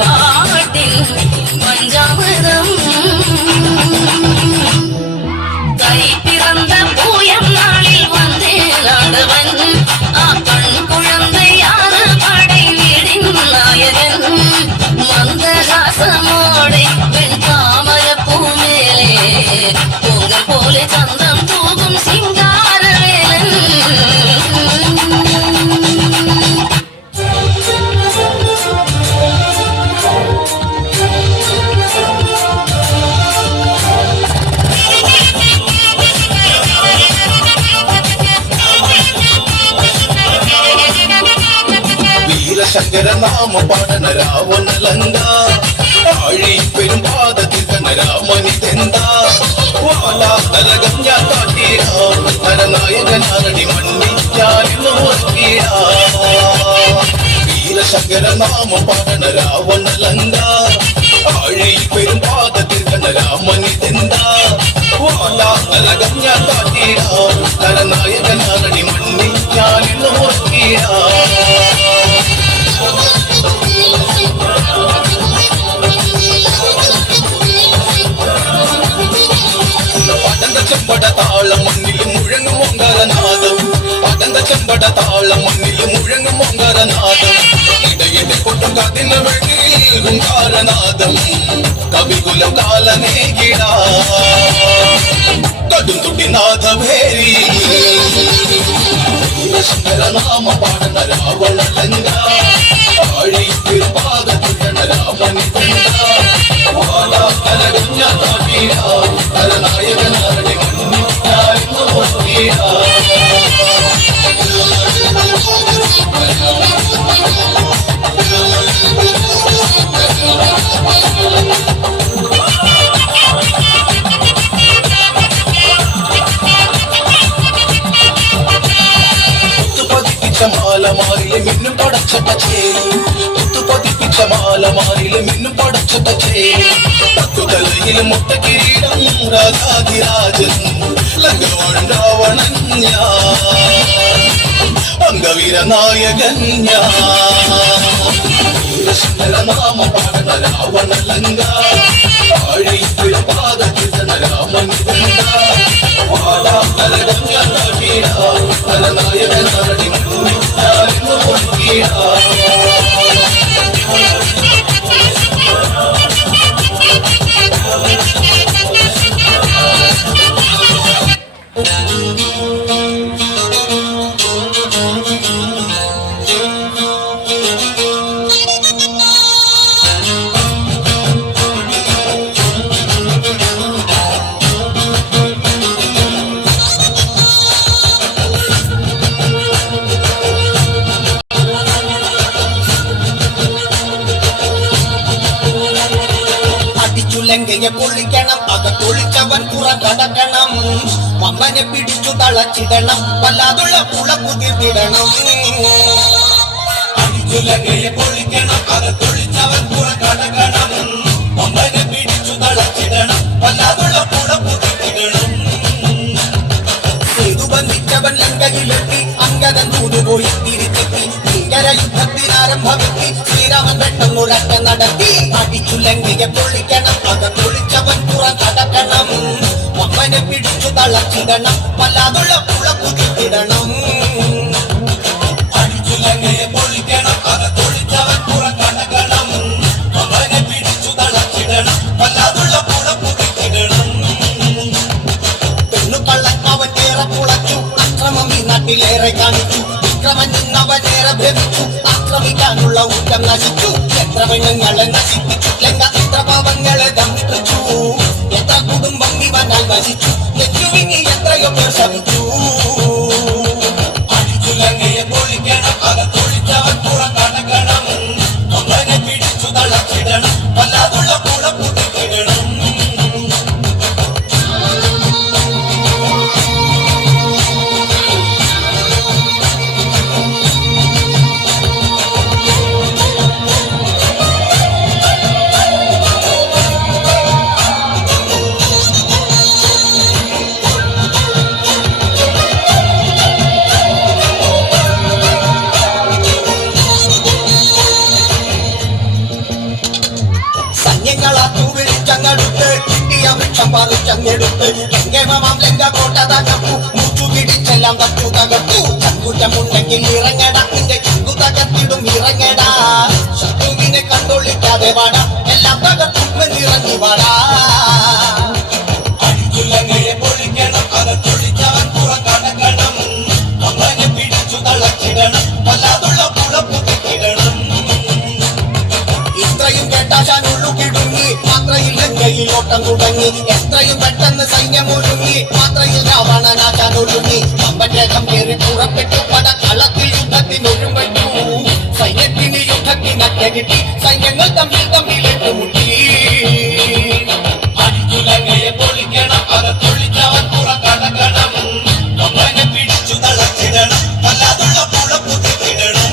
பாட்டில் பஞ்சாமிரம் கை பிறந்த பூயம் நாளில் வந்து ஆடவன் கண் குழந்தையான படை வீடின் நாயகன் மந்தகாசமோடை பெண் தாமர பூமேலே பொங்கல் போல சந்தம் தூகும் சிங்காரவேலன் ശങ്കര നാമ പാടന രാവണലങ്ക ആഴി പെരുമ്പാദത്തിൽ രാമനിതെന്താ വാലാതലകം ഞാൻ കാട്ടീട നരനായകനാരടി മണ്ണിച്ചാലിന്നു ഓർക്കീട വീരശങ്കര നാമ പാടന രാവണലങ്ക ആഴി പെരുമ്പാദത്തിൽ രാമനിതെന്താ വാലാതലകം ഞാൻ കാട്ടീട നരനായകനാരടി മണ്ണിച്ചാലിന്നു ഓർക്കീട ചെമ്പട താളം മണ്ണിലും മുഴങ്ങും ഓങ്കാരനാദം പതന്ത ചെമ്പട താളം മണ്ണിലും മുഴങ്ങും ഓങ്കാരനാദം ഇടയിടെ കൊട്ടും കാതിന് വെളിയിൽ ഓങ്കാരനാദം കവികുലം കാലമേകിട കടും തുടിനാഥവേരി ശങ്കരനാമ പാടന രാവണലങ്ക ആഴി പാദത്തുടന രാമനിതെന്ത വാലാതലകം ഞാൻ കാട്ടീട നരനായകനാരടി മണ്ണിച്ചാലിന്നു ഓർക്കീട മാലമാരിലെ മിന്നും പടച്ചട്ട ചേരി പതിപ്പിച്ച മാലമാരിലെ മിന്നും പടച്ചട്ട ചേരി പത്തുതലയിലും മുട്ട കിരീടം രാജാതിരാജൻ ലങ്കവൻ രാവണൻ അംഗവീര നായകൻ വീരശങ്കരനാമ പാടന രാവണലങ്ക ആഴിപ്പുഴ പാദകീർത്തന രാമനിതെന്ത വാലാതലകം ഞാൻ കാട്ടീട നരനായകനാരടി മണ്ണിച്ചാലിന്നു ഓർക്കീട ലങ്കയെ പൊളിക്കണം അകത്തൊളിച്ചവൻ പുറം കടക്കണം മമ്മനെ പിടിച്ചു തളച്ചിടണം വല്ലാതുള്ള പുള കുതിർത്തിടണം ലങ്കയെ പൊളിക്കണം അകത്തൊളിച്ചവൻ പുറം കടക്കണം മമ്മനെ പിടിച്ചു തളച്ചിടണം വല്ലാതുള്ള പുള കുതിർത്തിടണം സേതു ബന്ധിച്ചവൻ ലങ്കയിലെത്തി അങ്കദൻ തൂതുപോയി തിരിച്ചെത്തി ഭീകര യുദ്ധത്തിനാരംഭമെത്തി ശ്രീരാമൻ പെട്ടെന്നൊരറ്റ നടത്തി അടിച്ചു ലങ്കയെ പൊളിക്കണം അകത്തൊളിച്ചവൻ പുറം കടക്കണം മമ്മനെ പിടിച്ചു തളച്ചിടണം വല്ലാതുള്ള പുള കുതിർത്തിടണം അടിച്ചു ലങ്കയെ പൊളിക്കണം അകത്തൊളിച്ചവൻ പുറം കടക്കണം മമ്മനെ പിടിച്ചു തളച്ചിടണം വല്ലാതുള്ള പുള കുതിർത്തിടണം പെണ്ണു കള്ളൻ അവൻ ഏറെ പുളച്ചു അക്രമം ഈ നാട്ടിലേറെ കാണിച്ചു വിക്രമൻ നിന്നവനേറെ ഭ്രമിച്ചു ആക്രമിക്കാനുള്ള ഊറ്റം നശിച്ചു എത്ര പെണ്ണുങ്ങളെ നശിപ്പിച്ചു ലങ്ക എത്ര പാവങ്ങളെ ദമിച്ചു എത്ര കുടുംബം ഇവനാൽ നശിച്ചു നെറ്റുവിങ്ങി എത്രയോ പേർ ശമിച്ചു അടിച്ചു ലങ്കയെ പൊളിക്കണം അകത്തൊളിച്ചവൻ പുറം കടക്കണം മമ്മനെ പിടിച്ചു തളച്ചിടണം വല്ലാതുള്ള പുള കുതിർത്തിടണം കടുത്ത് കിട്ടിയ വൃക്ഷം പറിച്ചെടുത്ത് ലങ്കമാം ലങ്ക കോട്ട തകർത്തു മുച്ചു പിടിച്ചെല്ലാം തട്ടു തകർത്തു ചങ്കുറ്റമുണ്ടെങ്കിൽ ഇറങ്ങട നിന്റെ ചങ്കു തകർത്തിടും ഇറങ്ങടാ ശത്രുവിനെ കണ്ടൊള്ളിക്കാതെ വാടാ എല്ലാം തകർത്തുമെന്നിറങ്ങി വാടാ അടിച്ചുലങ്ങയെ പൊളിക്കണം അകത്തൊളിച്ചവൻ പുറകടക്കണം അവനെ പിടിച്ചു തളച്ചിടണം വല്ലാതുള്ള പുളപ്പു കിടണം ഇത്രയും കേട്ടാശാനുള്ളു കിടുങ്ങി മാത്രയിൽ ലങ്കയിൽ ഓട്ടം തുടങ്ങി എത്രയും പെട്ടെന്ന് സൈന്യം ഒരുങ്ങി മാത്രയിൽ രാവണനാശാൻ ഒരുങ്ങി അമ്പറ്റേകം കയറി പുറപ്പെട്ടു പട കളത്തിൽ യുദ്ധത്തിനൊരുമ്പറ്റു സൈന്യത്തിന് യുദ്ധത്തിനറ്റ കിട്ടി സൈന്യങ്ങൾ തമ്മിൽ ഏറ്റുമുട്ടി അടിച്ചുലങ്ങയെ പൊളിക്കണം അകത്തൊളിച്ചവൻ പുറകടക്കണം അവനെ പിടിച്ചു തളച്ചിടണം വല്ലാതുള്ള പുളപ്പു കിടണം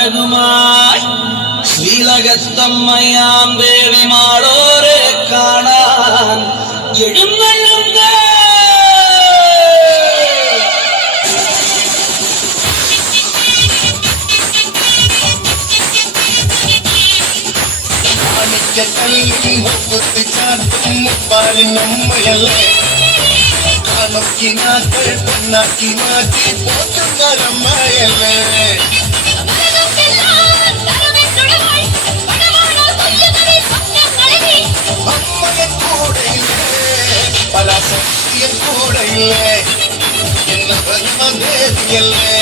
ഴകുമായി ശ്രീലകത്തമ്മയാം ദേവി മാളോരെ കാണാൻ എഴുന്നള്ളുന്ന നമ്മയല്ലേ കാണുക്കിനാക്കൾ പെണ്ണാക്കി മാറ്റി പോറ്റുന്നരമ്മയല്ലേ അമ്മയൻ കൂടെയില്ലേ പരാശക്തിയൻ കൂടെയില്ലേ എന്ന ബ്രഹ്മദേവിയല്ലേ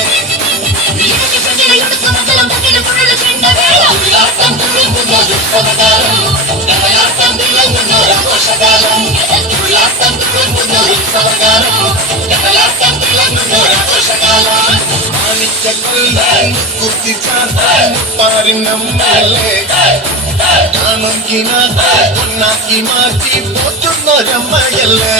നമ്മയല്ലേ കാണുകിനാക്കി മാറ്റി പോറ്റുന്നൊരമ്മയല്ലേ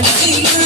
കണിച്ചിരുന്നു